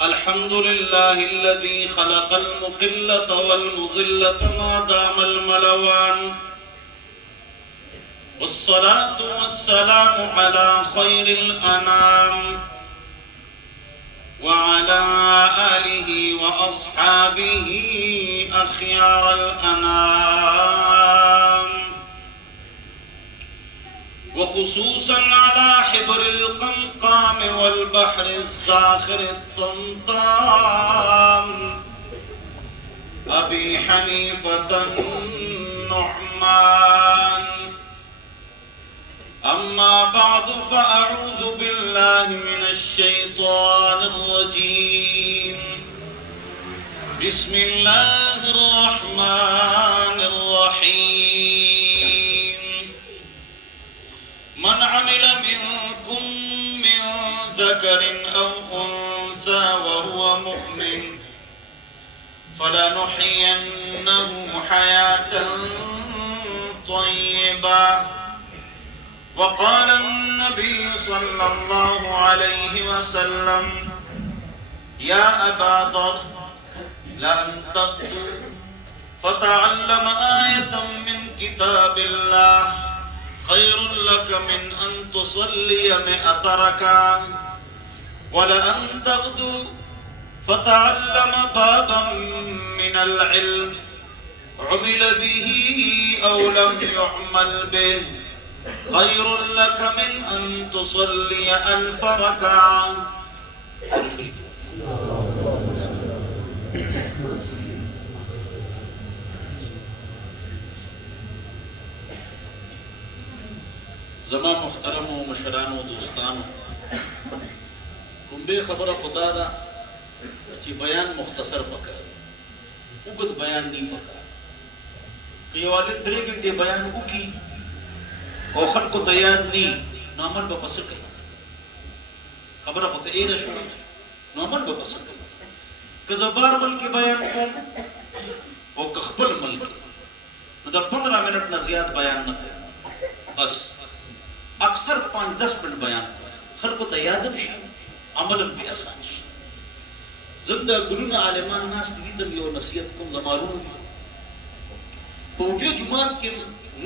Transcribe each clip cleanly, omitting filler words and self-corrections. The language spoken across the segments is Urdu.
الحمد لله الذي خلق المقلة والمضلة ما دام الملوان، والصلاة والسلام على خير الأنام وعلى آله وأصحابه أخيار الأنام، وخصوصا على حبر القمقام والبحر الزاخر الطمطام أبي حنيفة النعمان. أما بعد فأعوذ بالله من الشيطان الرجيم. بسم الله الرحمن الرحيم. من عمل منكم من ذكر أو أنثى وهو مؤمن فلنحيينه حياة طيبة. وقال النبي صلى الله عليه وسلم: يا أبا ذر لأن تغدو فتعلم آية من كتاب الله خير لك من أن تصلي 100 ركعة، ولأن تغدو فتعلم بابا من العلم عمل به أو لم يعمل به خير لك من أن تصلي 1000 ركعة. زما محترم و مشران و دوستانو، کومبه خبره خدا دا چې بیان مختصر پکار وګد بیان دی پکار که یو الک درې ګنټه بیان وکي او خلکو ته یاد نی نو عمل به پس کوي. خبره په ته نه شو نو عمل به پس کوي. که زبار ملک بیان کوم او که خپل ملک نو د 15 منټ نه زیات بیان نه کوي. بس اکثر 5-10 منٹ بیان خلکو ته یاد نشي، عمل به آسان شي. زنده ګلونه عالمان ناس دي ته یو نصیحت کوم زمارونو په وګړو جمعات کې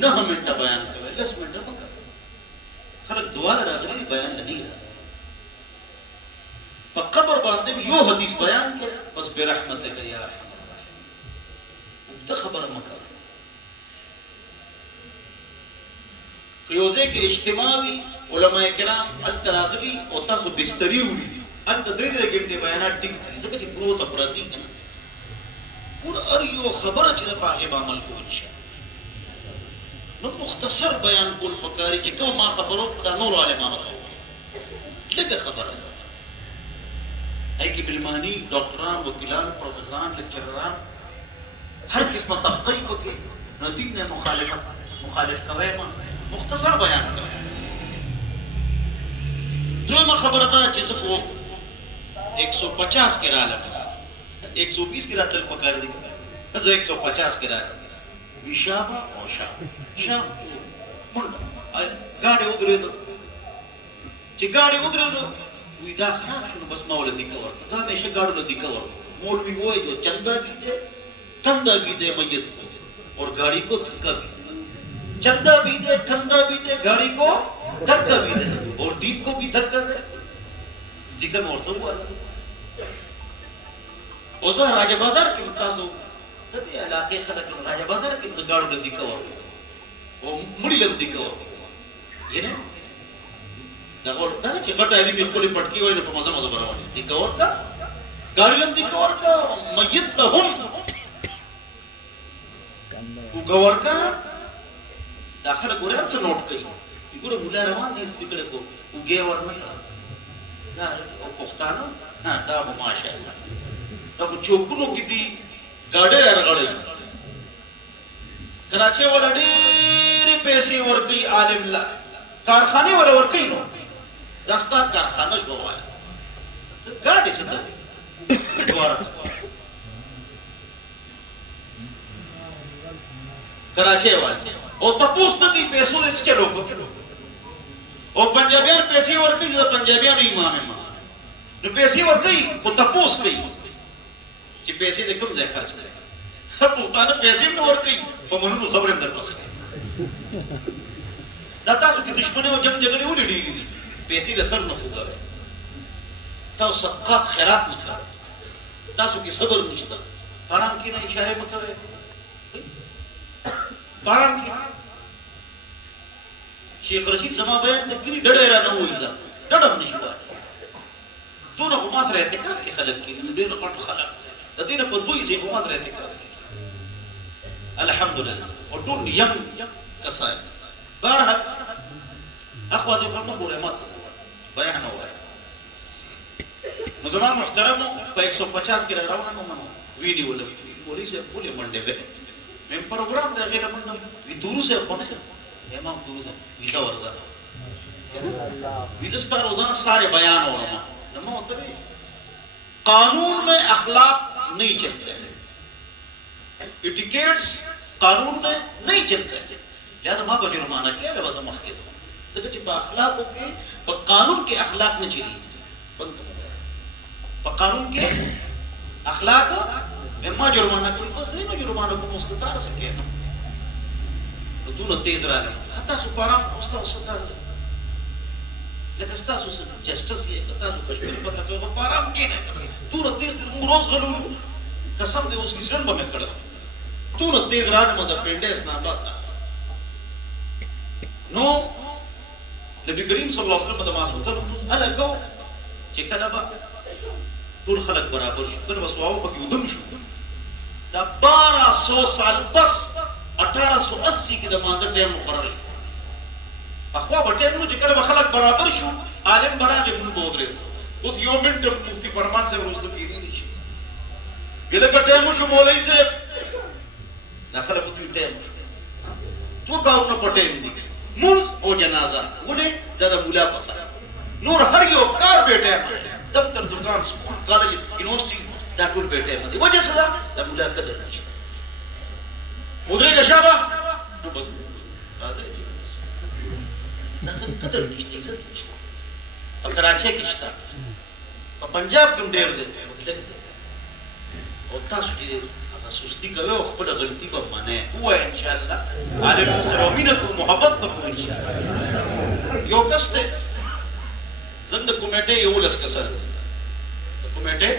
9 منټه بیان کوي، 10 منټه وکړه. خلک دعا راغلي بیان نه دی. په قبر باندې یو حدیث بیان کړ بس برحمتک یا ارحم الراحمین. ته خبره مکه یوځه کې اجتماعي علماء کرام التراغلی او تاسو بستری وړي انت درې ګنټه بیانات ټیک دي ځکه چې پروت اپرادي کنه ور ار یو خبره چې په هغه عمل کوي نو مختصر بیان کول پکاري چې کوم ما خبرو د نور عالمانو کوي لکه خبره اي کې بلماني ډاکټران وکیلان پروفیسوران لیکچرران هر قسمه طبقه کوي نو دین نه مخالف کوي مختصر بیان کوي. دویمه خبره ده چې زه خو 150 کې رااله 120 کې راتل پکار دي زه 150 کې رااله وشابه او شام ګاډي ودرېدو چې ګاډي ودرېدو وې دا خراب شنو بس ما ولدي کور زه همیشه ګاډو لدی کور مولوی وای جو چندا بھی دے تندا بھی دے میت کو اور گاڑی کو دھکا بھی چندا بھی دے تھندا بھی دے گاڑی کو دھکا بھی دے اور دیپ کو بھی دھکا دے ذکر مورتو ہوا اوزا راجہ بازار کی متازو تدی علاقے خلق راجہ بازار کی گاڑو لدی کور او مڑی لدی کور یہ نا دا اور دا چې غټه علي می خپل پټکی وای نو په مزه مزه روانه دي کور کا گاڑی لدی کور کا میت لهم او گور کا داخل ګورل څه نوٹ کوي ګوره مولا روان دي استقبال کو وګي ورنه دا او پښتانه ها دا ماشاءالله دا چوکونو کې دي گاډي راغړي کراچي ور ډېر پیسې ورګي عالم لا کارخانه ور ورګي نو داستا کارخانه جوړه گاډي څه ده کراچي ور او تپوس ته پیسو دې څه لوکو او پنجابیان پیسې ورکړي د پنجابیانو امام ما نو پیسې ورکوي خو تپوس کوي چې پیسې د کوم ځای خرج کړې پښتانه پیسې نه ورکوي په منلو خبرې هم درپسې دا تاسو کې دشمني او جنگ جګړې ولې ډېرې دي پیسې له سر نه خوږوئ تاسو صدقات خیرات نه کوئ تاسو کې صبر نشته حرام کې نه اشاره مه کوئ حرام کې شیخ رشید زما بیان ته کړي ډډه را نه وایي زه ډډه هم نشي وایي دونه خو ما سره اعتکاف کې خلک کېږي ډېر غټ خلک د دې نه په دوی سي خو ما سره اعتکاف کېږي الحمدلله او ټول یم کسان بهرحال اخوه دې په ګوره ماته بیان نه وایي نو زما محترمو په 150 کې روانه مو ویډیو ولې پولیس پولیس منډه به مې پروګرام دا غیر منډه وی دورو سره پونه امام دورو سره ویدا ورزه ویدا ستاره روزانه سارے بیان ہو رہا نما ہوتا ہے قانون میں اخلاق نہیں چلتے ایٹیکیٹس قانون میں نہیں چلتے لہذا ما بجرمانہ کیا ہے وضع محکز لیکن جب اخلاقوں کے قانون کے اخلاق میں چلی قانون کے اخلاق میں ما جرمانہ کوئی بس نہیں میں جرمانہ کو مستطار سکے تو دونوں تیز رہا لیں حتی سو پارام استطار لیں لکه ستاسو جسټس یې کته نو کشمیر په تکو په پارام کې نه تور تیز روز غلو قسم دې اوس کیسن به مې کړل تور تیز رات مده پینډس نه بات نو نبی کریم صلی الله علیه وسلم د ماسو ته الا کو چې کله به ټول خلک برابر شو کله وسواو پکې ودم شو دا 1200 سال پس 1880 کې د مانځ ټیم مقرر شو اخوا بټه نو چې کله خلک برابر شو عالم براجه مون بودره اوس یو منټ مفتی فرمان سے ورسته کیدی نشي کله کټه مو شو مولوی صاحب داخله په ټیم تو کاونه پټه دی موز او جنازه ولې دا مولا پسا نور هر یو کار بیٹه دفتر دکان سکول کالج یونیورسيټي دا ټول بیٹه مده وجه څه دا مولا قدر نشته مدري شابه نو بد ناسم قدر نشته عزت نشته په کراچۍ کې شته په پنجاب کې ډېر دي او تاسو دې هغه سستی کوي او خپل غلطي به مانه هو ان شاء الله عالم سره مينه کو محبت به ان شاء الله یو کس ته زند کمیټه یو لس کسر کمیټه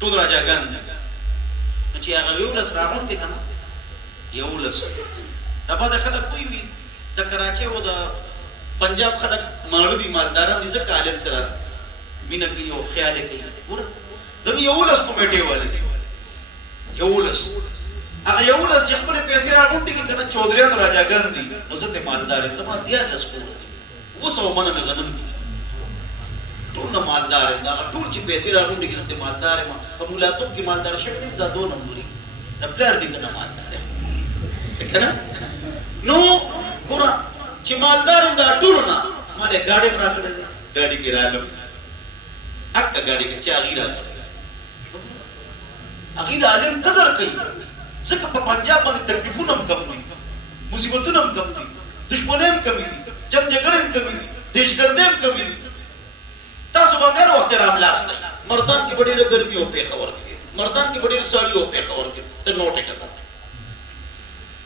ټول راځګان چې هغه یو لس راغون دي کنه یو لس دا به خلک کوئی وي د کراچۍ او د پنجاب خلک ماړه دي مالداران دي ځکه عالم سره مینه کوي او خیال کوي ور دغه یو لس کمیټه والے دي یو لس هغه یو لس چې خپل پیسې راغونډي کې کنه چودريان راځګان دي نو ځکه مالدار ته ما دیا لس کوي وسو منه مې غنم ټول مالدار دا ټول چې پیسې راغونډي کې ځکه مالدار ما په مولاتو کې مالدار شوی دا دوه نمبرې د پلار دي کنه مالدار کنه نو ګور چې مالدار دا ټول نه ماله گاډي برا کړل گاډي کې راغلم اکه گاډي کې چا غیرا اغه عالم قدر کوي ځکه په پنجاب باندې تکلیفونه هم کم دي مصیبتونه هم کم دي دشمنه هم کم دي جنگ جګړه هم کم دي دیشګردي هم کم دي تاسو باندې وخت راملاست مردان کې ډېره ګرمي او په خبر کې مردان کې ډېره سړی او په خبر کې ته نوټه کړه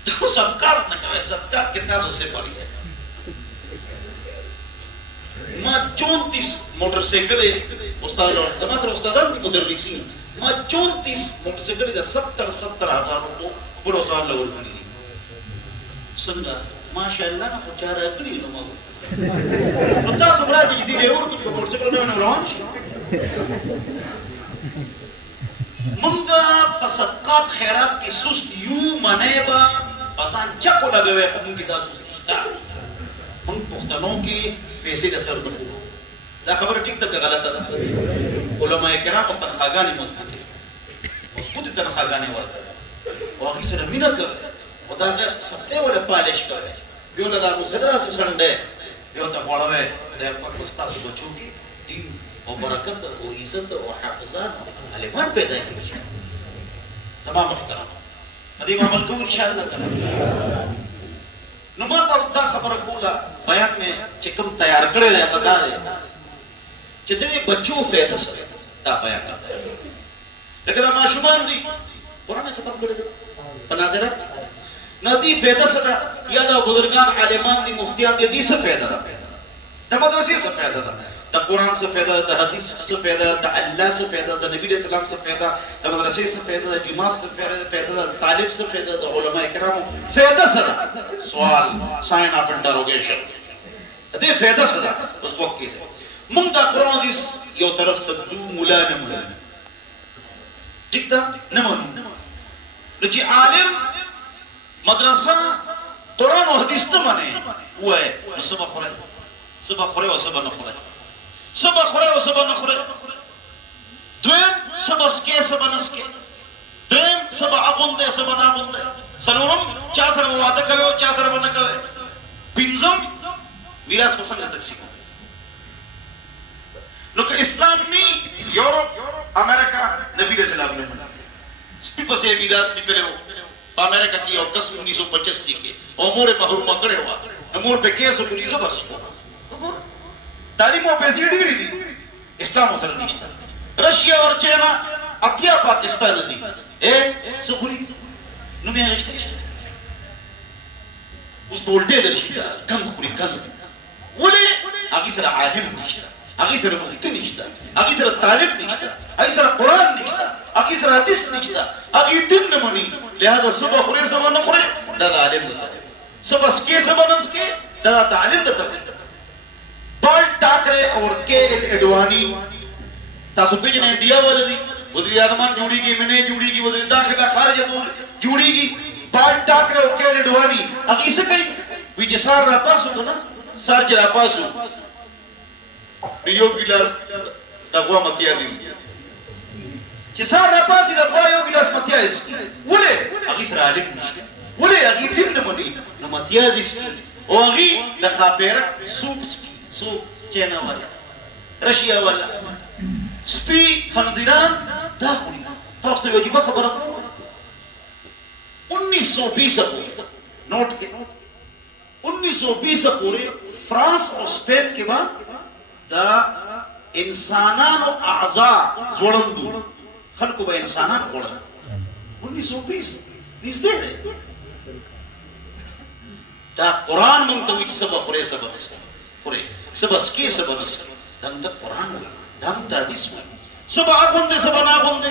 تو صدقات نہ کرے صدقات کتنا سے پڑی ہے ما 34 موٹر سائیکل استاد اور تمام استادان کی مدرسین ما 34 موٹر سائیکل کا 70,000 کو بڑو سال لور کړی څنګه ماشاءالله نه پچاره کړی نو ما پتا څومره دي دې اور کو موټر سائیکل نه روان شي منګه په صدقات خیرات کې سست یو منیبا پسان چکو لګوي په موږ کې تاسو سشتا موږ پښتنو کې پیسې د سر نه دا خبره ټیک ته غلطه ده علماء کرام په تنخواګانې مضبوطه تنخواګانې ورکړي او هغه سره مینا کوي او دا سپلې ولا پالش کوي یو نه دا مسله سره یو ته وړوي د پاکستان بچو کې دین او برکت او عزت او حافظات علمان پیدا کیږي تمام محترم دې عمل کوو ان شاء الله تعالی نو ما تاسو دا خبره کوله بیان مې چې کوم تیار کړی دی پتا دی چې دې بچو فایده سره دا بیان کړه. لکه دا ماشومان دي قرآن ختم کړی دی په ناظرات نه دي فایده سره یا دا بزرگان عالمان دي مفتیان دي دې څه فایده ده د مدرسې څه فایده ده د قرآن څه فایده ده د حدیث څه فایده ده د الله څه فایده ده د نبی رسول الله څه فایده د مدرسې څه فایده ده د جماعت څه فایده ده د طالب څه فایده ده د علما کرامو فایده څه ده سوال ساين اف انټروګیشن دې فایده څه ده اوس وخت کې موږ دا قرآن حدیث یو طرف ته مولا نه مولا ٹھیک ده نه مونږ نو چې عالم مدرسه قرآن او حدیث ته معنی وای نو سبا خوري او سبا نه خوري سبا خوري او سبا نه خوري دویم سبا سکه سبا نسکه دریم سبا اغونده سبا نه اغونده څلورم چا سره واده کوي او چا سره نه کوي پنځم میراث په څنګه تقسیم نو که اسلام ني یورپ امریکا نبی رسول الله نے سپی پسې میراث نکړو په امریکا کې او 1985 کې عمر محروم کړي وا عمر په کیسه کوي زبر سکو تعلیم او پیسې ډیری دي اسلام سره نشته رشیا او چاینا اکیا پاکستان دي سخوري نو مې هغشته اوس بولټه درشي کم خوري کم ولې هغه سره عالم نشته هغه سره مفتي نشته هغه سره طالب نشته هغه سره قرآن نشته هغه سره حدیث نشته هغه دین نه مني لہذا صبح خوري صبح نه خوري دا عالم ده صبح سکه صبح نه سکه دا تعلیم ده بال ټاکره اور کے اډوانی تاسو په جن انډیا والے وزیر اعظم جوړیږي منه جوړیږي وزیر داخله خارجه ته جوړیږي بال ټاکره اور کے اډوانی هغه څه کوي وی چې سار را پاسو کنه سار چې را پاسو یو ګلاس دغه متیا دي چې سار را پاسي د یو ګلاس متیا دي ولې هغه سره عالم نشته ولې هغه دین نه مونږ نو متیا دي او هغه د خاطر سوپ چینا والا رشیا والا سپی خنزیران دا خوري تاسو ته واجب خبره 1920 نوٹ کې 1920 پورې فرانس او سپین کې ما دا انسانانو اعضاء زوړندو خلکو به انسانان خوړل 1920 نږدې ده دا قرآن مونږ ته وایي سبا خوري سبا نسته خوري سبا سکي سبا نسته دا د قرآن وایي دا د حدیث وایي سبا اغونده سبا نه اغونده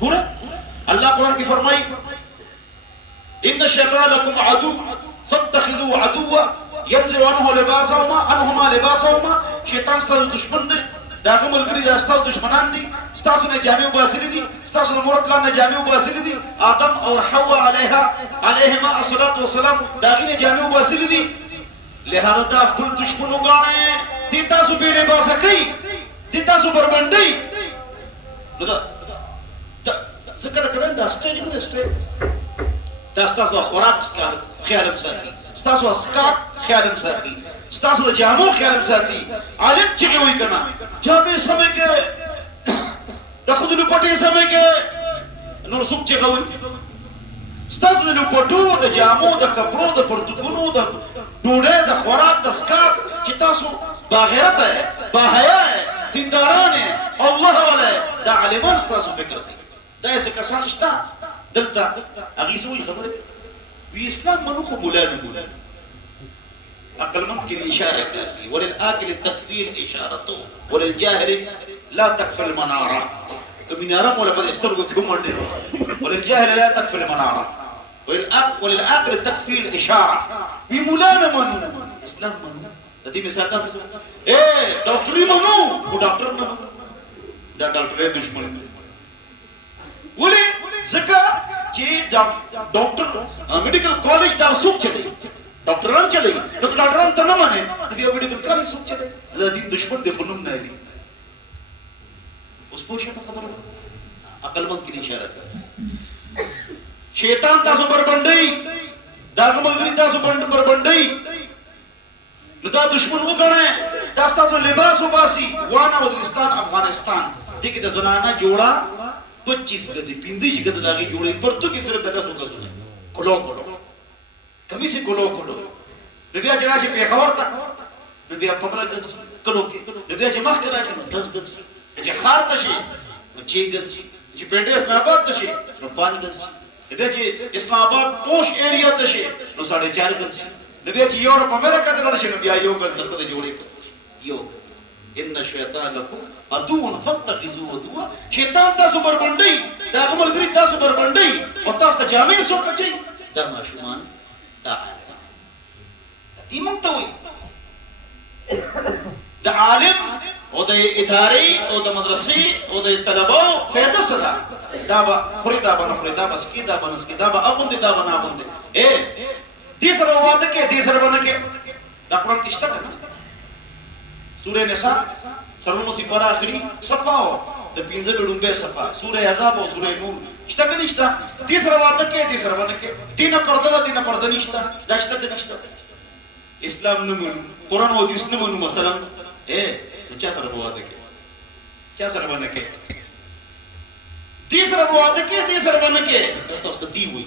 پورا الله قرآن کې فرمایي ان الشیطان لكم عدو فاتخذوه عدوا ينزع عنهما لباسهما شیطان ستاسو دشمن دی دا کوملګری دا ستاسو دشمنان دي ستاسو نه جامې وباسلې دي ستاسو نه مور پلان نه جامې وباسلې دي آدم او حوا علیهما الصلاه والسلام دا غینه جامې وباسلې دي لہذا دا خپل دشمن وګاڼه دي تاسو به لباس کوي دي تاسو بربندي دا ذکر کړه دا سټیج نه سټیج دا تاسو خوراک خیال ساتي ستاسو اسکات خیال ساتي ستاسو د جامو خیال ساتي عالم چې وي کنه جامې سمې کې د خود له پټې سمې کې نور څوک چې کوي ستاسو د پټو د جامو د کپړو د پرتګونو د ډوډۍ د خوراک د اسکات چې تاسو باغیرت ہے باحیا ہے دینداران ہے الله ولا دا عالمان ستاسو فکر کوي دا څه کسان شته دلته هغه سوي خبره وی اسلام منو خو مولا نه مولا عقل ممكن إشارة كافية وللآكل التكفير إشارته وللجاهل لا تكفي المنارة كمنارة ولا بد يسترقوا كم وللجاهل لا تكفي المنارة وللآكل التكفير إشارة بمولانا منو إسلام منو هذه مثال دكتوري منو هو دكتور منو دا دكتور دشمن ولي زكا جي دكتور ميديكال كوليج دا سوق چلے ڈاکٹران چلے گی تو ڈاکٹران تو نہ مانے تو یہ میڈیکل کالج سوچ چلے اللہ دین دشمن دے خنم نہ لی اس کو شیطان خبر عقل مند کی اشارہ کر شیطان تاسو بربندئی داغ ملګری تاسو بربندئی نو دا دشمن وګڼه دا تاسو لباس وباسي وانا وزیرستان افغانستان ټیک د زنانه جوړه 25 غزي 15 غزي داغي جوړي پرتو کې صرف دغه وګړو کولو کمی سے کولو نو بیا چې راشي په خبر ته نو بیا 15 غزي کلو کې بیا چې مخ کې راځي نو 10 غز چې خار ته شي نو 6 غز چې پیډه اسلام آباد ته شي نو 5 غز بیا چې اسلام آباد پوش ایریا ته شي نو 4.5 غز بیا چې یورپ امریکا ته لاړ شي نو بیا 1 غز د خدای جوړې یو غز ان الشیطان لكم عدو فاتخذوه عدوا شیطان تاسو بربندي دا عمل کړی تاسو بربندي او تاسو ته جامې سو کچي دا ماشومان دا دې مونږ ته وي د عالم او د ادارې او د مدرسې او د طلبو فائدہ سره دا به خوري دا به نه خوري دا به سکي دا به نه سکي دا به اغوندي دا به نه اغوندي دې سره واده کې دې سره باندې کې دا قرآن کې شته کنه سورہ نساء سرونو سی پر آخری صفاو د 15 ډومبه صفا سورہ احزاب او سورہ نور شته کنه شته دې سره واده کې دې سره باندې کې دینه پرده نشته دا شته کنه شته اسلام نه مونږ قرآن او حدیث نه مونږ مثلا چا سره واده کې چا سره باندې کې دې سره واده کې دې سره باندې کې تاسو ته دی وي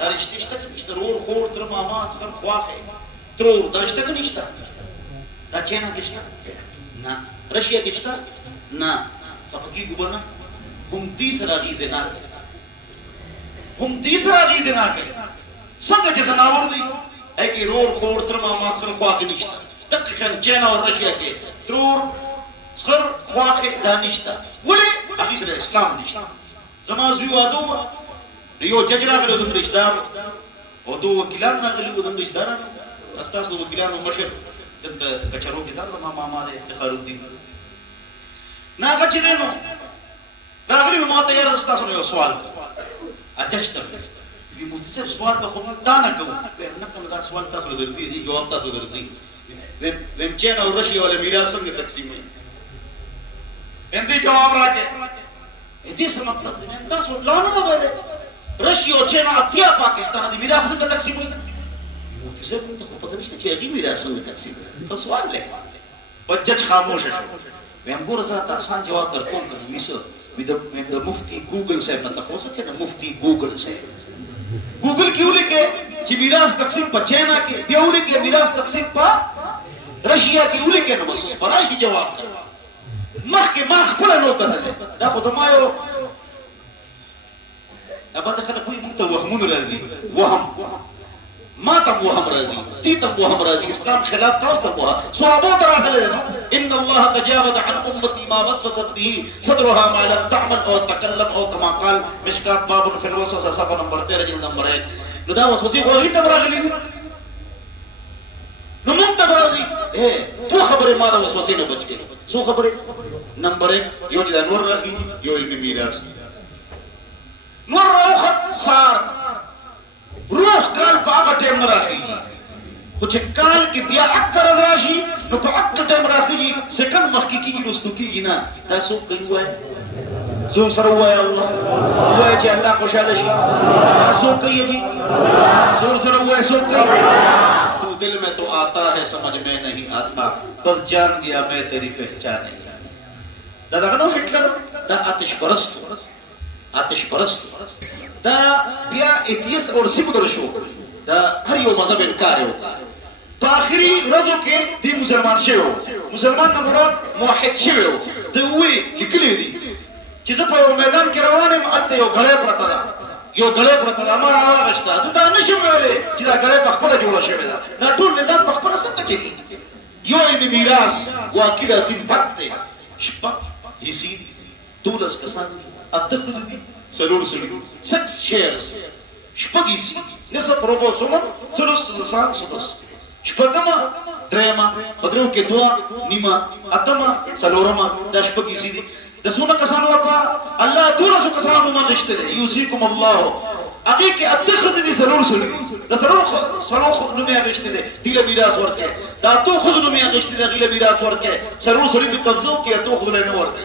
دا رشتہ شته نشته رور خور تر ماما سره خواخه ترور دا شته کې نشته دا چینا کې شته نه رشیا کې شته نه پکې ګبنه هم دې سره غیزه نه کوي څنګه چې زناور دي اګي رور خور تر ماما سره خواخه نشته تقریبا چینا او رشیا کې ترور سر خواخه دانشته ولې اخی سره اسلام نشته زما زوی وادو یو جج راغلی د رشتار او دو وکیلان راغلي د رشتار استاسو وکیلانو مشر د کچرو کې دا ماما د افتخار الدین ناګه چې نو راغلی ما ته یې استاسو یو سوال اچشته یو متصل سوال په کومه دا نه کوم نه کوم دا سوال تاسو درته دي جواب تاسو درځي ویم چې نو رشي ولا میراث څنګه تقسیم وي اندی جواب راکے اندی سے مطلب تاسو لانا دا ویلے رشی او چینا اتیا پاکستان دی میراث څنګه تقسیم وي مفتی صاحب ته پته نشته چې هغه میراث څنګه تقسیم وي په سوال لیکه او جج خاموش شو ویم ګور زه آسان جواب درکوم کنه میسو د مفتی ګوګل صاحب نه تاسو کنه مفتی ګوګل صاحب ګوګل کیو لیکه چې میراث تقسیم په چینا کې دیو لیکه میراث تقسیم په رشیا کې ولیکه نو بس فرایي جواب کړو مخکې ما خپله نو کتلې دا خو زما یو دا بعد خلک وایي موږ ته وهمونه راځي وهم ما ته وهم راځي دې ته وهم راځي اسلام خلاف تاسو ته وهم صحابو ته راغلی نو ان الله تجاوز عن امتي ما وسوست به صدرها ما لم تعمل او تكلم او كما قال مشکات باب في الوسوسه صفحه نمبر 13 جلد نمبر 1 نو دا وسوسه خو هیڅ راغلی نو موږ ته راځي تو خبره ما د وسوسې نه بچ کې سو خبره نمبر 1 یو د نور راځي یو علمي میراث نور راوخت سار روح کال په هغه ټیم نه راځي خو چې کال کې بیا اکر راشي نو په اکر ټیم راځي سکند مخکې کېږي رستو کېږي نه تاسو کوي وای زو سره وای الله وای چې الله خوشاله شي تاسو کوي جی زور سره وای سو کوي تو دل میں تو آتا ہے سمجھ میں نہیں آتا پر جان گیا میں تیری پہچان نہیں دا نو هټلر دا آتش پرست دا بیا ایتیس اور سیکولر شو دا هر یو مذهب انکار یو په اخري ورځو کې دی مسلمان شوی مسلمان نه مراد موحد شوی ته وی لیکلی دي چې زه په میدان کې روان یم الته یو غړې پرته ده ما راغشته زه دا نشم ویلی چې دا غړې په خپله جوړه شوې ده دا ټول نظام په خپله څنګه چلېږي یو علمي میراث واقع دین بد دی شپږ حصې دي 12 کسان اته ښځې دي 4 سړي 6 شیرز شپږ حصې نصف ربع ثمن ثلث سدس شپږمه درېمه په درېو کې 2 نیمه اتمه څلورمه دا شپږ حصې دي د سونه کسانو په الله 12 کسانو ما غشته یوسیکم الله هغه کې اته ښځې دي 4 سړي د 4 نومې غشته دي دیله میراث ورکه دا تو خود نومې غشته دي دیله میراث ورکه 4 سړي په قبضو کې تو خود نه ورکه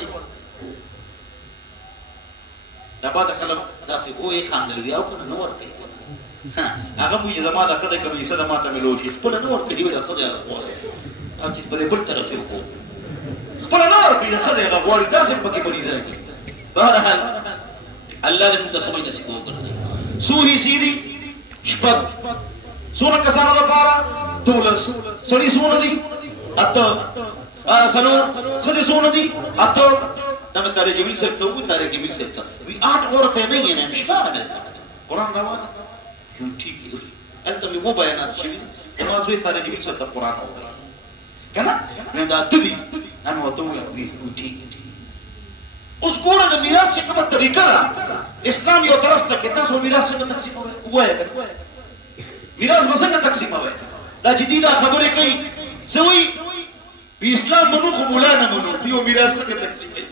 دا بعد کله دا څه وې خاندل بیا او کنه نو ورکه هغه مو زما د خدای کوي څه د ماته ملو شي خپل نور کړي وي د خدای غوړي او چې بل بل طرف یې وکړو خپل نور کړي د خدای غوړي تاسو پکې مریضه دي بهرحال الله دې متصمم نصیب وکړي سوهي سیدی شپږ سونا کسانو دا پارا دولس سڑی سونا دی اتا سلور خدی سونا دی اتا نمی تارے جمیل سکتا ہوئی تارے جمیل سکتا وی 8 عورتیں نہیں ہیں مشبارہ ملتا قرآن روانا کیوں ٹھیک ہے انتا میں وہ بیانات شوی نماز ہوئی تارے جمیل سکتا قرآن ہو گئی کہنا میں دا تدی نمو تو ہوئی ٹھیک ہے اس کوڑا دا میراث سے کمت طریقہ رہا اسلام یو طرف تک کہتا سو میراث سے تقسیم ہوا ہے میراث مسنگا تقسیم ہوا ہے دا جدیدہ خبریں کئی سوئی بی اسلام منو خو مولانا منو بیو میراث سنگا تقسیم ہے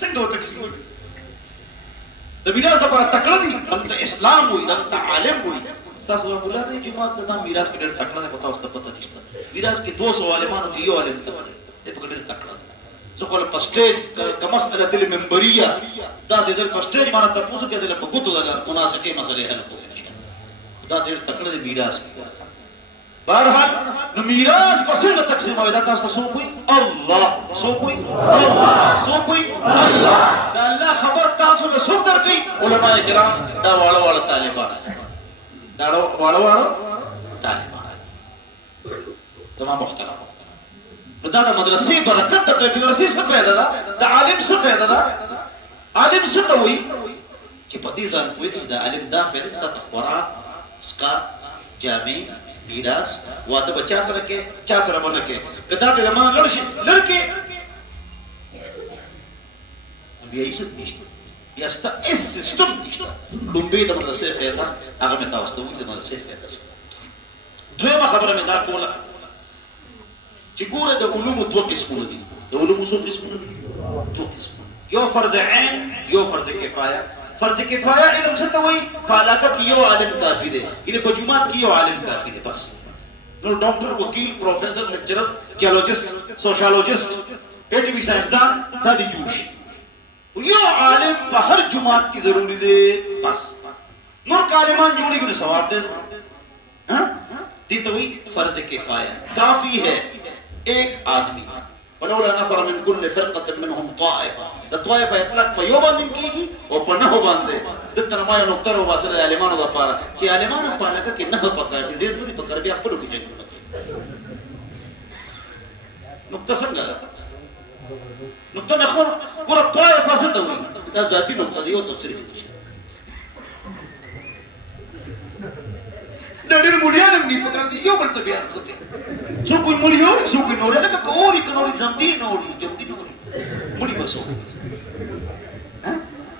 سنگا وہ تقسیم ہوئی دا میراث دا پارا تکڑا دی انتا اسلام ہوئی انتا عالم ہوئی استاذ اللہ مولانا دی جماعت دا میراث کے دیر تکڑا دے پتا اس تا پتا نشتا میراث کے 200 عالمانو کی یو عالم تکڑا دے پکڑ دیر تکڑا دے سوکولا پسٹیج کمسئلہ تلی ممبریہ دا سے در پسٹیج مانا تپوسو کیا دل پکتو دا مناسقی مسئلے حل کو دا دیر تکڑا دے میراث کی بہرحال نو میراث پسنگ تقسیم ہوئے دا تاستا سو کوئی اللہ سو کوئی اللہ سو کوئی اللہ دا اللہ خبر تاسو نے سو در کئی علماء کرام دا والا والا طالبان دا والا والا طالبان تمام محترم دا دا مدرسی برکت دا کوئی مدرسی سے پیدا دا عالم سے پیدا دا عالم سے تا ہوئی کہ پتی زان کوئی دا عالم دا پیدا دا خوراک سکات جامع میراث وعدہ بچہ سر رکھے چا سر بن رکھے کدا تے زمان لڑکے اب یہی سب نشتا یا ستا اس سسٹم نشتا لنبی دا مدرسی پیدا اگر میں تاوستا ہوئی دا مدرسی پیدا سکتا دویمہ خبر میں دا کولا چی گورے دا علوم دو قسمون دی دا علوم سو قسمون دی دو قسمون یو فرض عین یو فرض کفایہ فرض کفایہ علم ستا ہوئی پالاکہ کی یو عالم کافی دے انہیں پجومات کی یو عالم کافی دے بس نو ڈاکٹر وکیل پروفیسر لیکچرر کیالوجسٹ سوشالوجسٹ ایٹوی سائنسدان تا دی جوش یو عالم پا ہر جماعت کی ضروری دے بس نور کالمان جوڑی گنے ثواب دے دیتا ہوئی فرض کفایہ کافی ہے ایک آدمی ولولا نفر من كل فرقة منهم طائفة الطائفة يطلق پا باندن کی گی اور پا نحو باندے دبتا نمایا نکتر و واصل علمانو دا پارا چی علمانو پانکا کہ نحو پکار دیر نوری پکار بھی اخبرو کی جنگ لکے نکتہ سمجھا نکتہ میں خور پورا طائفہ ستا ہوئی تا ذاتی نکتہ دیو تفسیر کی کچھ دیر مولیانم نہیں پکار دی یو بلتا بیان خطے سو کوئی مڑی ہو رہی سو کوئی نوری ہے کہ اوری کنوری جمدی نوری مڑی بس ہو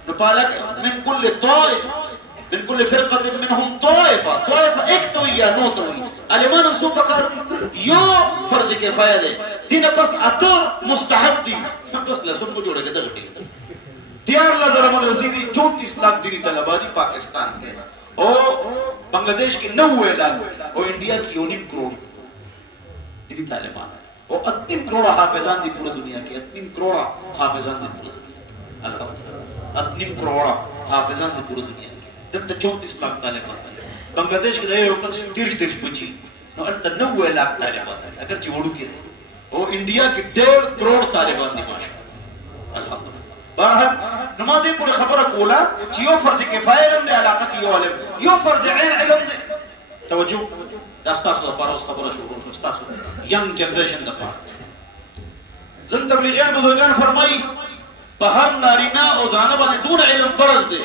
نپالک من کل طائف من کل فرقت منہم طائفہ ایک توئی یا نو توئی علمان سو پکار یو فرض کفایہ دے تین پس اتو مستحب دی بس لسم کو جوڑے گا دغٹی تیار لازر عمر رسیدی 34 لاکھ دینی طلبادی پاکستان کے اور بنگلہ دیش کی 90 لاکھ اور انڈیا کی 1.5 کروڑ دینی طالبان اور 3 کروڑ حافظان دی پورا دنیا کے 3 کروڑ حافظان دی پورا دنیا اللہ 3 کروڑ حافظان دی پورا دنیا کے جب تک 34 لاکھ طالبان بنگلہ دیش کے دائے وقت 30 بچی نو انتا 90 لاکھ طالبان اگر چی وڑو کی دے اور انڈیا کی 1.5 کروڑ طالبان دی ماشا الحمدللہ بہرحال نمازے پورے خبر کولا چی یو فرض کفایہ علم دے علاقہ کی یو علم یو فرض عین علم دے توجہ داستاسو دا پارا اس خبر شروع داستاسو ینگ جنریشن دا پارا زن تبلیغیان بزرگان فرمائی پہر نارینا او زانبان دون علم فرض دے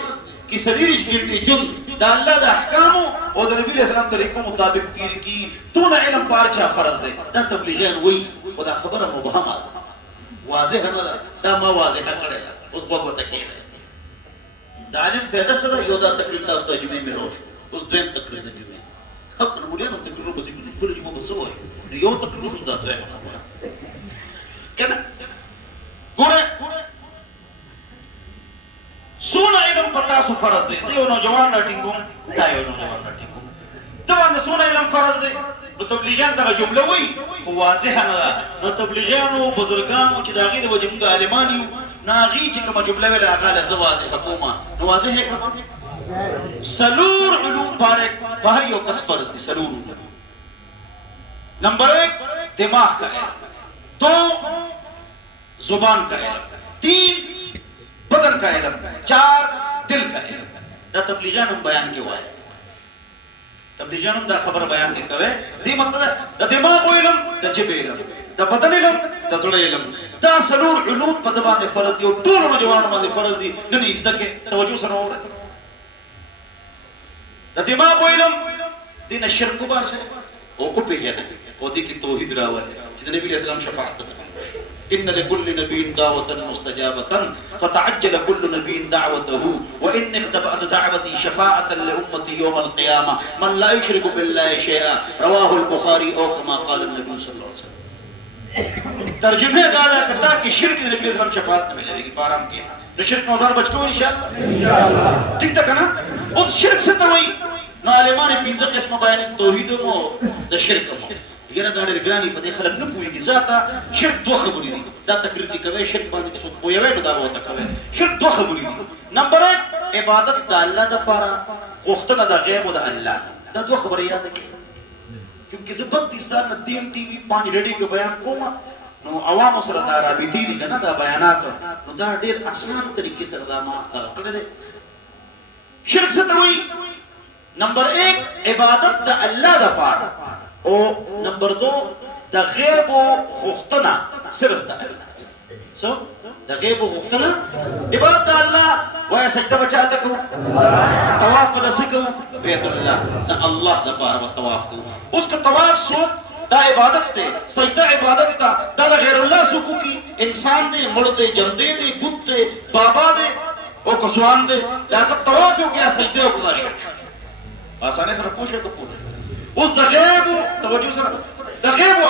کی سریرش گرٹی جن دا اللہ دا احکامو او دا نبی علیہ السلام طریقوں مطابق تیر کی دون علم پارچا فرض دے دا تبلیغیان وی و دا خبر مبہم آدھا واضح ہے دا ما واضح کرے اس بہت بتکیر ہے دا علم فیدہ صدا یو دا تقریر دا اس دا جمعی میں روش اس دویم تقریر دا جمعی اب نمولیان ہم تقریر بسی کنی پورے جمعہ بسو ہے یو تقریر ہم دا دویم تقریر کہنا گورے سونا علم پتا سو فرض دے زیو نوجوان ناٹنگوں دا یو نوجوان ناٹنگوں دوان سونا علم فرض دے نو تبلیغیان دا جملہ ہوئی واضح ندا نو تبلیغیانو بزرگانو چی داغی دا جملہ علمانیو ناغی چی کما جملہ ویلے اقال از واضح حکومان نو واضح ہے کما سلور علوم باہر یو کس فرض دی سلور علوم نمبر 1 دماغ کا علم 2 زبان کا علم 3 بدن کا علم 4 دل کا علم دا تبلیغیان ہم بیان کیوں آئے تبلیغیانو دا خبر بیان کې کوي دې مطلب د دماغ علم د جبه علم د بدن علم د زړه علم دا سلور علوم په د باندې فرض دي او ټول نوجوانانو باندې فرض دي نه ایسته کې توجه سره وره د دماغ علم دین شرک وباسه او کو پیژنه او دې کې توحید راوړي چې د نبی اسلام شفاعت ته إن لكل نبي دعوة مستجابة فتعجل كل نبي دعوته وإن اختبأت دعوتي شفاعة لأمتي يوم القيامة من لا يشرك بالله شيئا رواه البخاري أو كما قال النبي صلى الله عليه وسلم ترجمه قال كتا کہ شرک نبی اسلام شفاعت نہ ملے گی پارام کی تو شرک نوزار بچ کو انشاءاللہ ٹھیک تک نا اس شرک سے تروئی نو عالمان پینځه قسم بیان توحید مو د شرک مو یره دا ډېر ګراني په دې خلک نه پوهیږي ذاته شرک دوه خبرې دي دا تقریر کې کوي شرک باندې څه پوهیږي دا وته کوي شرک دوه خبرې دي نمبر 1 عبادت د الله لپاره غوښتنه د غیب او د الله دا دوه خبرې یاد کړئ کیونکہ زه 32 سال نه دیم ټي وي 5 ریډي کې بیان کوم نو عوام سره دا رابطې دي کنه دا بیانات نو دا ډېر آسان طریقې سره دا ما کړل شرک څه ته وایي نمبر 1 عبادت د الله لپاره او نمبر 2 د غیب او غوښتنه صرف د الله سو د غیب او غوښتنه عبادت د الله وای سجده بچاته کو طواف په دسه کو بیت الله د الله د لپاره طواف کو اوس کا طواف سو دا عبادت ته سجده عبادت تا دا غیر الله سو کو کی انسان دے مړ دے جندے دے بت دے بابا دے او کسوان دے دا طواف یو کیا سجده او شرک آسانے سره پوښه کو پوښه اوس د غیب توجه سره د غیب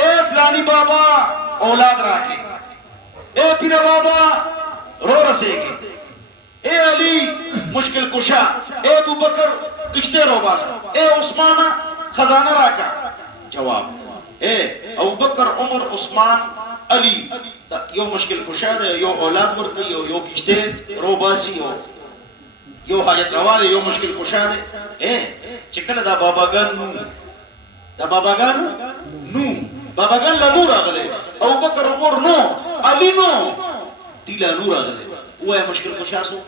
اے فلانی بابا اولاد راکې اے پیر بابا رو رسېږي اے علی مشکل کشا اے ابو بکر کشته رو باسا اے عثمان خزانه راکا جواب اے ابو بکر عمر عثمان علی یو مشکل کشا ده یو اولاد ورکي یو کشته رو باسی یو حاجت روا یو مشکل کشا ده اے چکل دا باباگان نو باباگان لا نور آگلے ابو بکر عمر نو علی نو تیلا نور آگلے وہ ہے مشکل کشا سو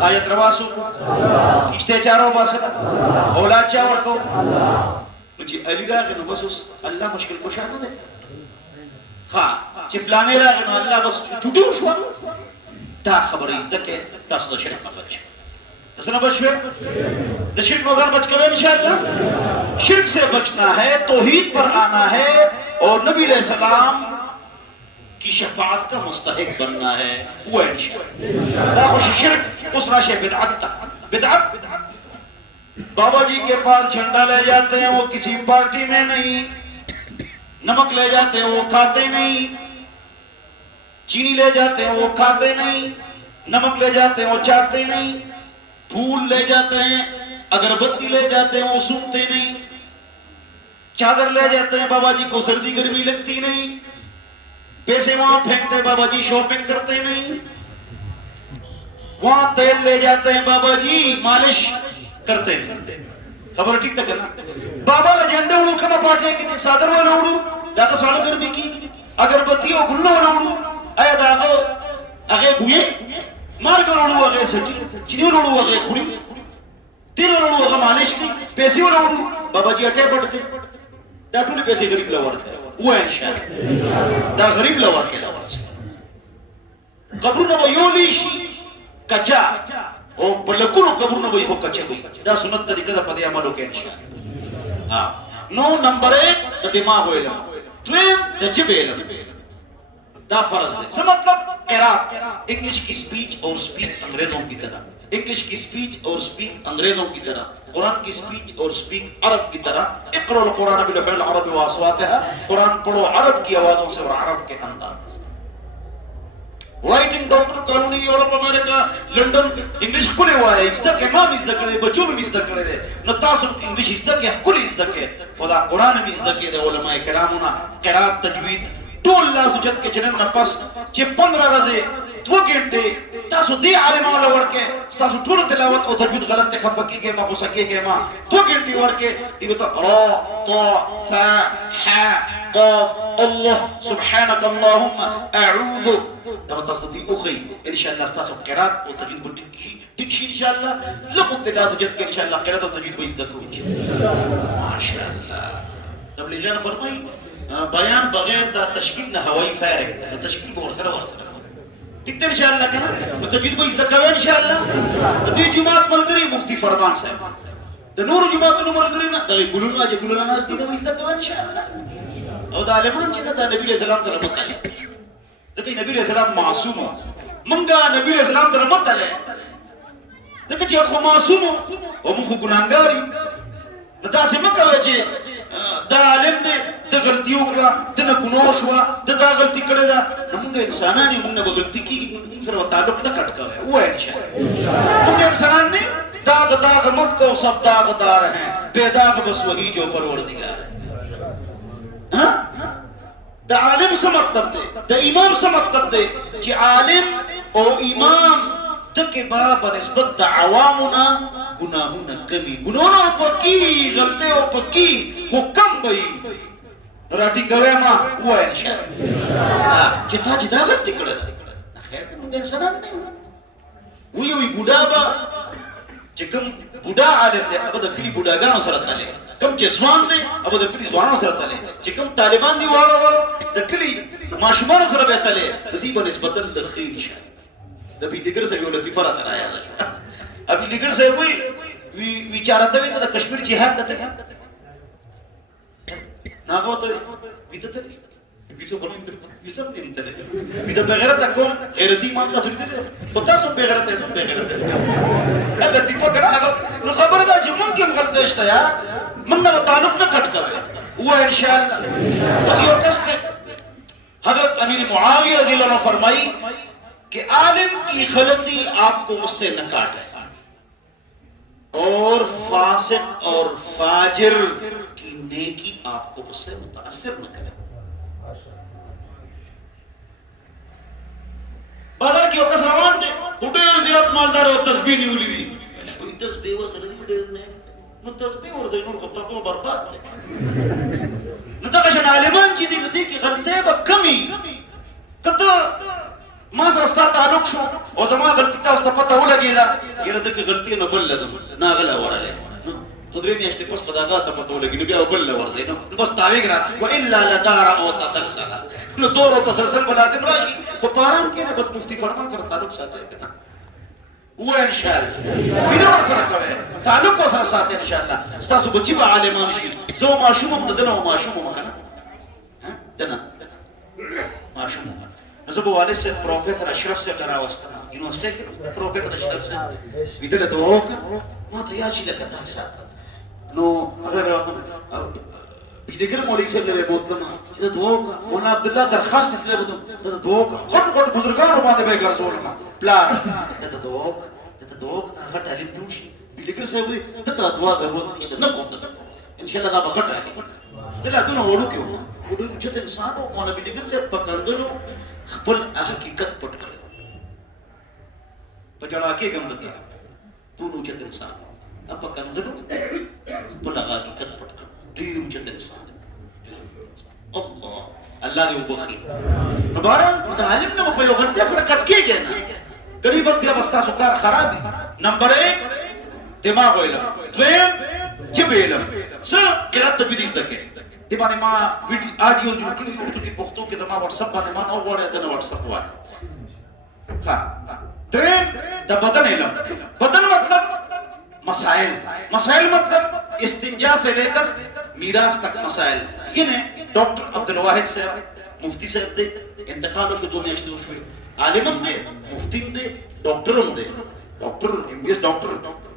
حاجت روا سو کشتے چاروں باسا اولاد چاور کو مجھے علی راگے نو بس اس اللہ مشکل کشا نو دے خواہ چفلانے راگے نو اللہ بس چھوٹی ہو شوا تا خبر ازدکے تا صدا شرک مبچ اسنا بچوے دا شرک نوزار بچ کرے انشاءاللہ شرک سے بچنا ہے توحید پر آنا ہے اور نبی علیہ السلام کی شفاعت کا مستحق بننا ہے وہ انشاءاللہ دا خوش شرک اس راشے بدعت تا بدعت بابا جی کے پاس جھنڈا لے جاتے ہیں وہ کسی پارٹی میں نہیں نمک لے جاتے ہیں وہ کھاتے نہیں چینی لے جاتے ہیں وہ کھاتے نہیں نمک لے جاتے ہیں وہ چاہتے نہیں پھول لے جاتے ہیں اگربتی لے جاتے ہیں وہ سنتے نہیں چادر لے جاتے ہیں بابا جی کو سردی گرمی لگتی نہیں پیسے وہاں پھینکتے ہیں بابا جی شاپنگ کرتے نہیں وہاں تیل لے جاتے ہیں بابا جی مالش کرتے ہیں خبر ٹھیک تک ہے نا بابا کا جھنڈے اڑو کھنا پاٹے کی صادر والا اڑو جاتا سال گرمی کی اگربتی اور گلو والا اڑو اے داغو اگے بوئے مار کر اڑو اگے سٹی چنی اڑو اگے خوری تیر اڑو اگے مالش کی پیسے اڑو بابا جی اٹھے بڑھتے دا ټول پیسې غریب لور ته و ان شاء الله دا غریب لور کې لور سره قبرونه به یو لیشي کچا او بلکونو قبرونه به یو کچا وي دا سنت طریقه ده په دې عملو کې ان شاء الله ها نو نمبر 1 د دماغ علم دویم د جبه علم دا فرض ہے څه مطلب قرات انگلش کی سپیچ اور سپیک انگریزوں کی طرح انگلش کی سپیچ اور سپیک انگریزوں کی طرح قرآن کی سپیچ اور سپیک عرب کی طرح اقرأ القرآن بلغت العرب واصواتها قرآن پڑھو عرب کی آوازوں سے اور عرب کے انداز رائٹنگ ڈاکٹر قانونی یورپ امریکہ لنڈن انگلش کھلے ہوا ہے اس تک امام اس تک کرے بچوں میں اس تک کرے نتاس انگلش اس تک کھلی اس تک خدا قرآن میں اس تک علماء کرامنا قرات تجوید ټول لا سجد کې جنن نفس چې 15 ورځې 2 غنټه تاسو دې عالمانو ورکه تاسو ټول تلاوت او تجوید غلط ته خپکیږي ما پوسکیږي ما 2 غنټه ورکه دی ته را طا ث ح قاف الله سبحانك اللهم اعوذ دا تصديق اخي ان شاء الله استاسو قرات او تجوید کو ٹکشی ان شاء الله لقد تلاوت جد کے ان شاء الله قرات او تجوید کو ذکر ان شاء الله ما شاء الله تبلیغیان فرمای بیان بغیر دا تشکیل نہ ہوائی فارغ دا تشکیل بہت سره ورسره ٹھیک ان شاء الله کنا تجوید کو ذکر ان شاء الله دی جمعات ملګری مفتی فرمان صاحب د نور جماعتونو ملګری نه د ګلونا چې ګلونا ناستي نو ایسته کوي ان شاء الله او د عالمان چې د نبی رسول الله سره متعلق دغه نبی رسول الله معصوم مونږه نبی رسول الله سره متعلق دغه چې هغه معصوم او موږ ګناګار یو نو تاسو مکه چې دا عالم دې د غلطي وکړه د نه ګناه شو د دا غلطي کړې ده موږ انسانان یو موږ به غلطي کیږي سره تعلق نه کټ کوي وای ان شاء الله موږ انسانان نه داغ داغ مت کو سب داغدار ہیں بے داغ بس وہی جو پروردگار ہے ہاں دا عالم سے مطلب دے دا امام سے مطلب دے کہ عالم او امام تکے باب نسبت دا عوامنا گناہونا کمی گناہونا پکی غلطے او پکی حکم بئی راٹی گوے ماں ہوا ہے انشاءاللہ جتا جتا غلطی کڑا دا خیر کنو دے انسانات نہیں ہوئی ہوئی بوڑا با چې کوم بوډا عالم دی هغه د کلی بوډاګانو سره تللی کوم چې ځوان دی هغه د کلی ځوانانو سره تللی چې کوم طالبان دی واړه د کلی ماشومانو سره به تللی د دې په نسبت د خیر شه د بیلګر سره یو لطیفه راته راځي ابي لګر سره وی ویچارته وي ته د کشمیر جهاد ته ناغو ته ویته ته ویته کوم ویته دې ته ویته بغیرته کوم غیرتی مان تاسو دې په تاسو بغیرته سم بغیرته اگر دی پکړه اگر نو خبره ده چې مونږ هم غلطه شته یا مونږ نه تعلق نه کټ کوي هو ان شاء الله بس یو قصد حضرت امیر معاویہ رضی اللہ عنہ فرمائی کہ عالم کی غلطی آپ کو اس سے نہ کاٹے اور فاسق اور فاجر کی نیکی آپ کو اس سے متاثر نہ کرے بازار کی وقت روان دے ډېر زیات مالدار او تسبیح نیولې دي کوئی تسبیح وسره دې ډېر نه نو تسبیح ورته نور خطا برباد نو دا چې عالمان چې دې کې غلطه به کمی کته ما سره ستاسو تعلق شو او زما غلطی تاسو ته پته ولګیدا یره دغه غلطی نه بل لازم نه غلا وراله نو درې میاشتې پس په داغه ته پته ولګی نو بیا بل ورځي نو بس تاویګ را و الا لدار او تسلسل نو دور او تسلسل به لازم راشي په پارام کې نه بس مفتی فرمان سره تعلق ساتي هو ان شاء الله بنا سره کوي تعلق سره ساتي ان شاء الله تاسو بچي به عالمان شي زه ماشوم مبتدنه او ماشوم مکنه ها دنه ماشوم زه به والد سے پروفیسر اشرف سے کرا واسطه یونیورسيټي کې پروفیسر اشرف سے ویدل ته وکړ ما ته یاد شي لکه تاسو نو اگر بیدګر مولوی صاحب له بوتلم چې دعا مولا عبد الله درخواست سره بده ته دعا خود بزرګانو باندې به ګرځول ما پلان ته دعا هغه تعلیم دوشي بیدګر صاحب ته دعا ضرورت نشته نه کوم ان شاء الله دا به غټه دله دونه وړو کې وو چې انسان او مولا بیدګر صاحب پکندلو خپل حقیقت پټ کړ په جړه کې کوم دته ټول چې انسان اپا کنزلو خپل حقیقت پټ کړ ډیر چې انسان الله دې وبخي نو باران د عالم نه په یو غلطي سره کټ کېږي نه غریب بیا بستا سو کار خراب نمبر 1 دماغ علم دویم جبه علم څه قرات به دې ځکه دی باندې ما ویډیو آډیو جوړ کړی اردو کې پښتو کې د ما واتس اپ باندې ما نو وړه د واتس اپ وای ها دریم د بدن علم بدن مطلب مسائل مطلب استنجا سے لے کر میراث تک مسائل یعنی ڈاکٹر عبد الواحد صاحب مفتی صاحب دے انتقال شو دو میاشتې وشوي عالم دے مفتی دے ډاکټر دے doctor M B S doctor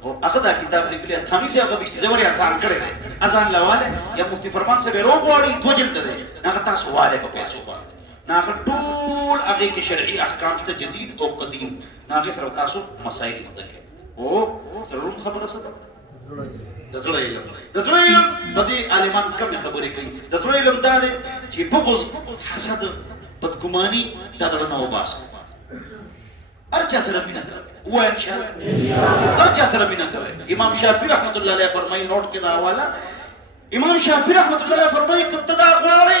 او هغه دا کتاب لیکلی ثاني سے هغه بشتي زوري آسان کړی دی اذان لواله یا مفتی فرمان سے رو غواړي دو جلد دی هغه تاسو والے په پیسو باندې هغه ټول هغه کې شرعي احکام ته جدید او قدیم هغه سره تاسو مسائل زده کوي او ضرور خبره سره د زړه علم بدی عالمان کم خبرې کوي د زړه علم دا دی چې بغض حسد بدګماني دا دغه نو باس ارچا سره مینا کوي و ان شاء الله ارچا سره مینا کوي امام شافعي رحمت الله علیه فرمایي نوٹ کې دا حواله امام شافعي رحمت الله علیه فرمایي کته دا غواړي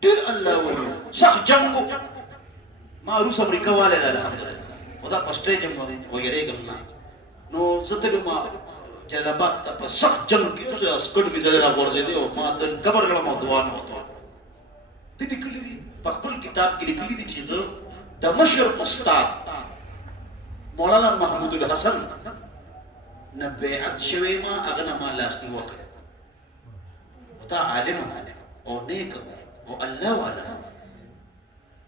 dir Allah wani sax jango maru sabri kawale da alhamdulillah oda paste jango ne o yere gamna no zate ma jada batta pa sax jango ki to skod bi zada borze de o ma dal kabar la ma duan hoto tini kuli di pakul kitab ki likli di chizo da mashhur ustad maulana mahmud al hasan na bai'at shawima agna ma lasni waqt ta alim o nek والله ولا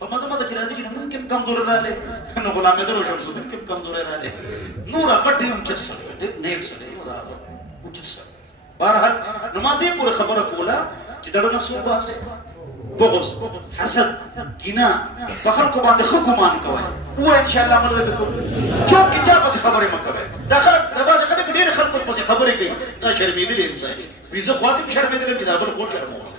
فما ما ذكر هذه ممكن كم دور رالي انا غلام يدرو شمس ممكن كم دور رالي نورا قد يمكسر نيك سر ولا وجسر بارحال نماذج پورا خبر کولا چې دغه نسو باسه بغض حسد کینه فخر کو باندې حکومان کوي او ان شاء الله مله بكم جو کتاب څخه خبره مکوي داخله دغه خبره ډېر خلکو په خبره کوي دا شرمېدل انسان ویزه خاصه شرمېدل کتابونه کوم شرم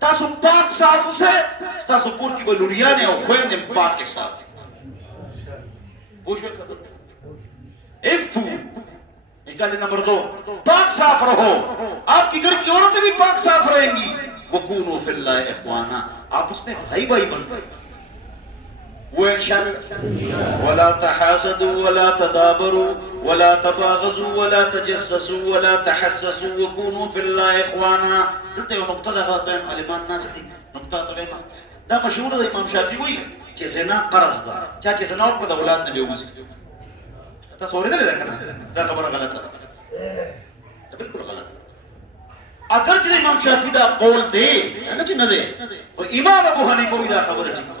تاسو پاک صاف سے تاسو کور کی بلوریاں او خويندې پاک صاف پوچھو کب افو نکالے نمبر 2 پاک صاف رہو آپ کی گھر کی عورتیں بھی پاک صاف رہیں گی وکونوا فی اللہ اخوانا آپس میں بھائی بھائی بن کر وانشاءاللہ ولا تحاسدوا ولا تدابروا ولا تباغضوا ولا تجسسوا ولا تحسسوا وكونوا في الله اخوانا دلته یو نقطه ده غواړم علمان ناس دي نقطه ده دا مشهور ده امام شافعي وایي چې زنا قرض ده چا چې زنا وکړه د اولاد نه وځي تاسو اورېدل ده کنه دا خبره غلطه ده بالکل غلطه اگر چې امام شافعي دا قول دی نه چې نه دی او امام ابو حنیفه وی دا خبره ټیک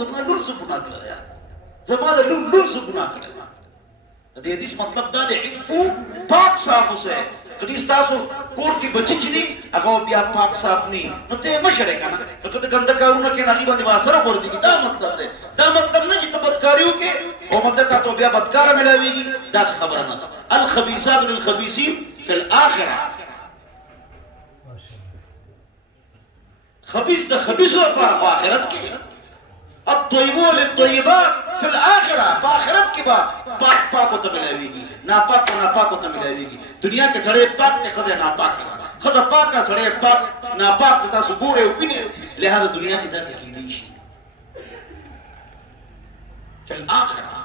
زما لور څه ګناه کړی یا زما د لور څه ګناه کړی د دې مطلب دا دی عفو پاک صاف اوسه کدي تاسو کور کې بچی چي دي هغه بیا پاک صاف ني نو ته مشره کنه نو ته ګنده کارونه کې نه باندې واسره ور دي دا مطلب دی دا مطلب نه چې ته بدکاریو کې او مطلب ته بیا بدکار ملاويږي دا خبره نه الخبيثات للخبيثين في الاخره خبيث ده خبيث له په آخرت کې الطيبون للطيبات في الاخره په آخرت کې با پاک پاک ته ملاويږي ناپاک ناپاک ته ملاويږي دنیا کې سړی پاک ته خزه ناپاک خزه پاکه سړی پاک ناپاک تاسو ګوره او ویني لهدا دنیا کې داسې کیدی شي في الاخره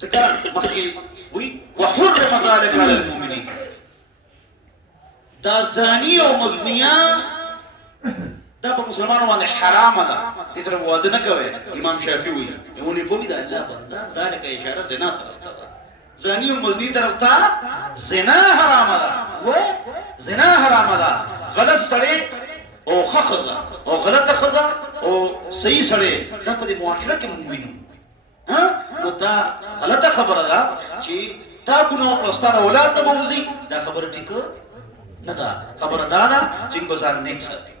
ذکر مخکې وي وحرم ذلك على المؤمنين دا زاني او مزنيه دا په مسلمانانو باندې حرام ده چې سره واده نه کوي امام شافعي وایي یونی په دې د الله بنده ځکه اشاره زنا طرف ته زانی او مزنی طرف ته زنا حرام ده و زنا حرام ده غلط سره او خخزه او غلطه خزه او صحیح سره دا په معاشره کې مونږ وینو ها نو دا غلطه خبره ده چې تا ګناه پرستانه اولاد ته وځي دا خبره ټیک نه ده خبره دا ده چې بازار نیک ساتي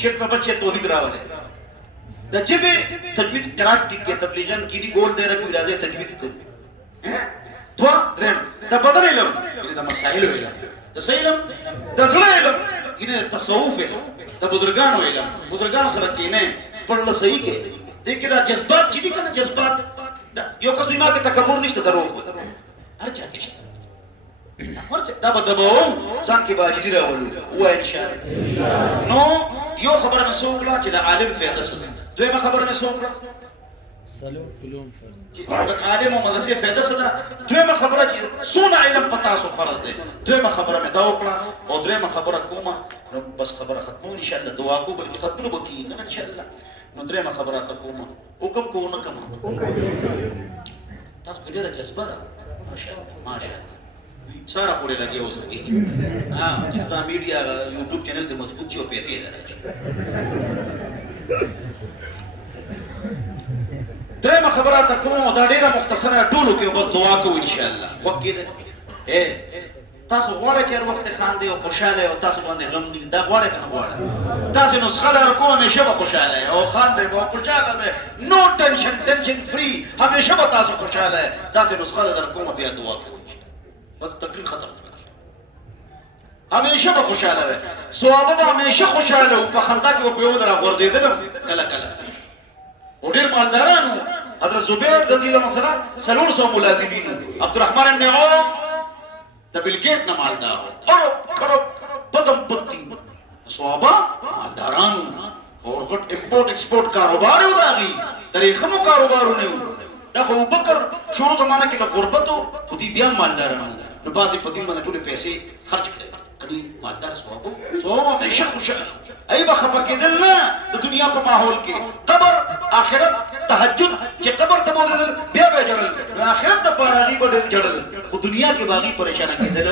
شیخ په بچه توحید راولې د جبه تجوید قرات ټیک کې تبلیغان کې دی ګول دی راکې راځي تجوید کوي دوا درم د بدن علم د مسائل علم د علم د زړه علم ګینه تصوف د بزرګانو علم بزرګانو سره کینه پر له صحیح کې دې کې دا جذبات چې دي کنه جذبات یو کس ما کې تکبر نشته درو هر چا کې شته ورته دا به دباو ځان کې باجزي راولو و ان شاء الله نو یو خبره مسوکړه چې د عالم فایده څه ده دویمه خبره مسوکړه سلام علوم فرض چې د عالم او مدرسې فایده څه ده دویمه خبره چې سونه علم پتا سو فرض ده دویمه خبره مې دا وکړه او دریمه خبره کومه نو بس خبره ختمو ان شاء الله دعا کو بلکې ختمو بکی کنه ان شاء الله نو دریمه خبره تا کومه حکم کو نه کومه تاسو ډیره جذبه ده ماشاءالله سارا پورے لگے ہو سکے ہاں جس طرح میڈیا یوٹیوب چینل تے مضبوط چو پیسے ادھر دریم خبرات کوم دا ډیره مختصره ټولو کې بس دعا کوو ان شاء الله وکړه تاسو غواړئ چې هر وخت خاندې او خوشاله او تاسو باندې غم دې دا غواړئ کنه غواړئ تاسو نو څخه کوم همیشه به خوشاله او خاندې او خوشاله به نو ټینشن فری همیشه به تاسو خوشاله تاسو نو څخه در کوم بیا دعا کوو بس تقریر ختم همیشه به خوشاله وي صحابه به همیشه خوشاله او په خندا کې په یو ډول ورزيدل کله کله او ډیر مالدارانو حضرت زبیر رضی الله عنه سره 300 ملازمین عبدالرحمن بن عوف د بلګیټ نه مالدار او کرب بدم پتی صحابه مالدارانو او غټ امپورټ ایکسپورټ کاروبار و داغي طریقمو کاروبارونه دا ابو بکر شروع زمانہ کې غربت او دې بیا مالدارانو نو بعضې په دین باندې ټولې پیسې خرج کړې کړي مالدار صحابه همیشه خوشاله ای به خفه کېدل نه د دنیا په ماحول کې قبر آخرت تهجد چې قبر ته بوتل بیا به جړل آخرت د پاره غي به ډېر جړل خو دنیا کې باغی پریشان کېدل